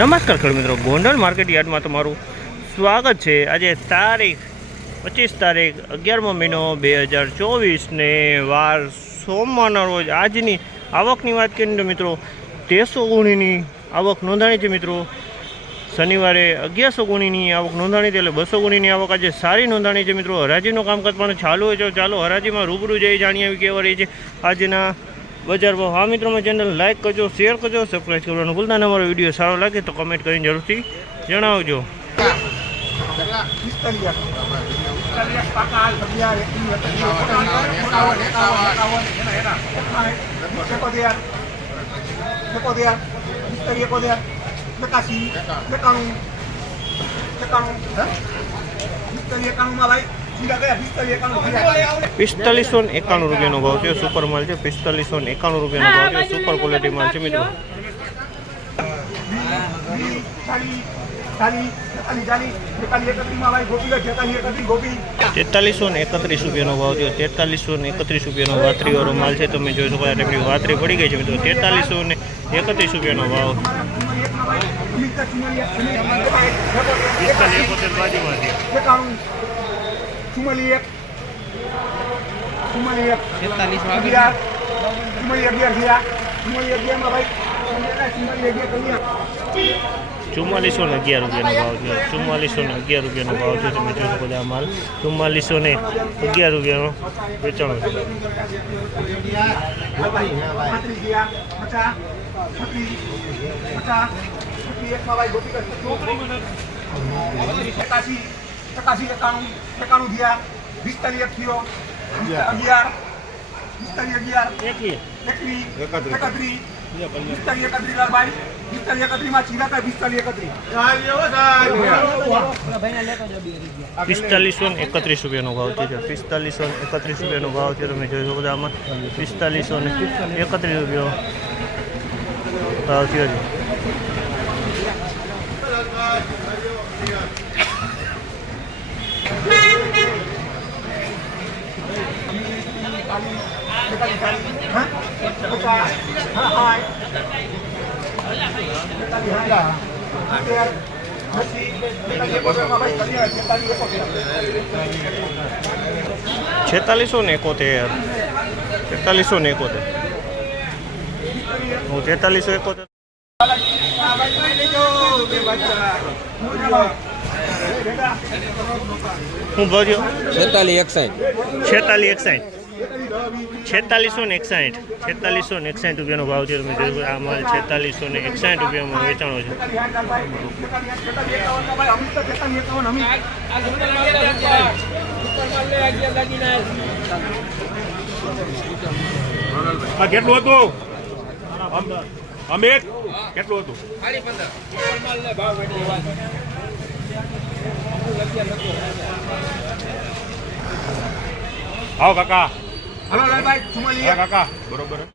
નમસ્કાર ખેડૂત મિત્રો, ગોંડલ માર્કેટ યાર્ડમાં તમારું સ્વાગત છે. આજે તારીખ પચીસ તારીખ અગિયારમો મહિનો બે હજાર ચોવીસને વાર સોમવારના રોજ આજની આવકની વાત કરીએ તો મિત્રો, તેરસો ગુણીની આવક નોંધાણી છે મિત્રો. શનિવારે અગિયારસો ગુણીની આવક નોંધાણી છે એટલે બસો ગુણીની આવક આજે સારી નોંધાણી છે મિત્રો. હરાજીનું કામકાજ પણ ચાલુ હોય છે. ચાલો હરાજીમાં રૂબરૂ જઈ જાણીએ આવી કેવા રહી છે. આજના બજાર ભાવ હા મિત્રોમાં ચેનલ લાઇક કરજો શેર કરજો સબસ્ક્રાઈબ કરવાનું ભૂલતા નહીં અમારો વીડિયો સારો લાગે તો કમેન્ટ કરીને જરૂરથી જણાવજો. પિસ્તાલીસો ને એકાણું રૂપિયાનો ભાવ છે સુપર માલ છે પિસ્તાલીસો ને એકાણું રૂપિયાનો ભાવ છે સુપર ક્વોલિટી માલ છે મિત્રો તેતાલીસો ને એકત્રીસ રૂપિયાનો ભાવ છે તેતાલીસો ને એકત્રીસ રૂપિયાનો વાતરીવાળો માલ છે તમે જોઈ શકો આ વાતરી પડી ગઈ છે મિત્રો તેતાલીસો ને એકત્રીસ રૂપિયાનો ભાવ છે ચુમ્માલી એક ચુમ્માલી એક અગિયાર ચુમ્માલી અગિયાર થયા ચુમ્માલી અગિયારમાં ભાઈ ચુમ્માલી અગિયાર કન્યા ચુમ્માલીસો ને અગિયાર રૂપિયાનો ભાવ છે ચુમ્માલીસો ને અગિયાર રૂપિયાનો ભાવ છે તમે જોઈ શકો આ માલ ચુમ્માલીસો ને અગિયાર રૂપિયાનો વેચાણો છે એકાસી એકાસી એકાણું એકાણું થયા પિસ્તાલીસ એક થયો અગિયાર પિસ્તાલીસ અગિયાર એકવીસ. એકત્રીસ. પિસ્તાલીસ એકત્રીસ લાલ ભાઈ પિસ્તાલીસ ચીરા પિસ્તાલીસ એકત્રીસ. પિસ્તાલીસો ને એકત્રીસ રૂપિયાનો ભાવ છે. પિસ્તાલીસો ને એકત્રીસ રૂપિયાનો ભાવ છે તમે જોઈ શકો આમાં. પિસ્તાલીસો ને એકત્રીસ રૂપિયા ભાવ થયો છે. છેતાલીસો ને એકોતેર. તેતાલીસો ને એકોતેર. હું તેતાલીસો એકોતેર. હું ભર્યો. છેતાલીસ એકસાઠ. છેતાલીસ એકસાઠ. છેતાલીસો ને એકસાઠ. છેતાલીસો ને એકસાઠ રૂપિયાનો ભાવ છે તમે જોયું આ માલ છેતાલીસો ને એકસાઠ રૂપિયામાં વેચાણો છે. કેટલું હતું? અમિત, કેટલું હતું? આવો કાકા. હલો કાકા. બરોબર